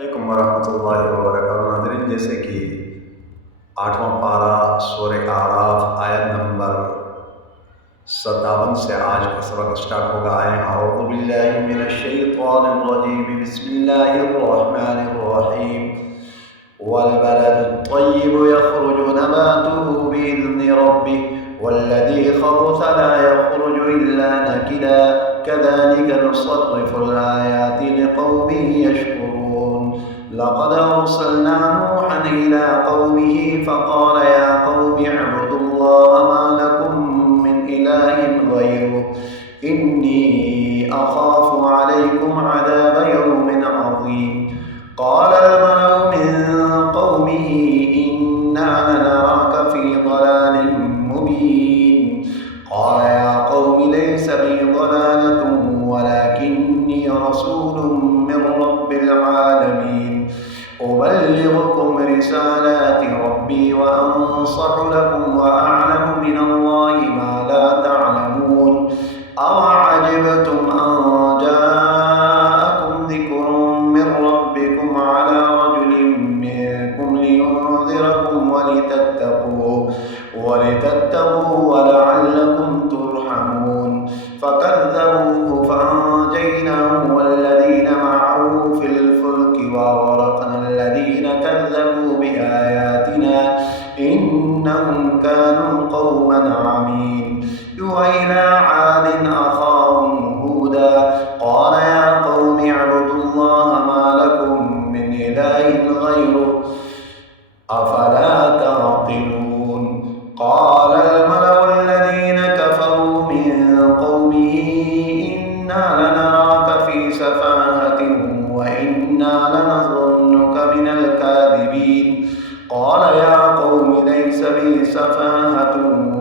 वालेकुम वरहमतुल्लाहि वबरकातुहू। नाज़रीन, जैसे कि 8वां पारा सूरह आराफ आयत नंबर 57 से आज का सबक स्टार्ट होगा। आए औज़ु बिल्लाहि मिनश्शैतानिर्रजीम, बिस्मिल्लाहिर्रहमानिर्रहीम। वल्बलदुत्तय्यिबु यख़रुजु नबातुहु बिइज़्नि रब्बिह वल्लज़ी ख़बुसा ला यख़रुजु इल्ला नकिदा कज़ालिका नुस्सर्रिफ़ुल आयाति लिक़ौमिन यशकुरून। लक़द अरसलना नूहन इला क़ौमिही फ़क़ाल या क़ौमि अ'बुदुल्लाह मा लकुम मिन इलाहिन ग़ैरुह इन्नी अख़ाफ़ु अलैकुम अज़ाब यौमिन अज़ीम। क़ाल अल-मलअु मिन क़ौमिही इन्ना लनराक फ़ी ضलालिन मुबीन। क़ाल या क़ौमि लैसा बी ضलालतुन वलाकिन्नी रसूलुम मिन रब्बिल आलमीन। उबल्लिग़ुकुम रिसालाति रब्बी व अंसहु लकुम व अअलमु मिनल्लाहि मा ला तअलमून। अवअजिबतुम अन जाअकुम ज़िक्रुम मिन रब्बिकुम अला रजुलिन मिनकुम लियुनज़िरकुम वलितत्तक़ू वलअल्लकुम तुरहमून। फ़कज़्ज़बूहु फ़अंजयनाहु वल्लज़ीन मअहु फ़िल फ़ुल्कि वअग़रक़ना الذين كذبوا بآياتنا إنهم كانوا قوما عمين। وإلى عاد أخاهم هودا قال يا قوم اعبدوا الله ما لكم من إله غيره أفلا تعقلون। قال الملأ الذين كفروا من قومه إنا لنراك في سفاهة وإنا لنظنك من الكاذبين। قال يا قوم ليس بي سفاهة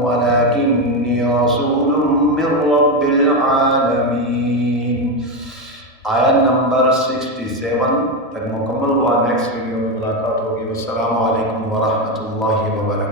ولكني رسول من رب العالمين। आयत नंबर 67 तक मुकम्मल हुआ। नेक्स्ट वीडियो में मुलाकात होगी। वस्सलामु अलैकुम वरहमतुल्लाहि वबरकातुहू।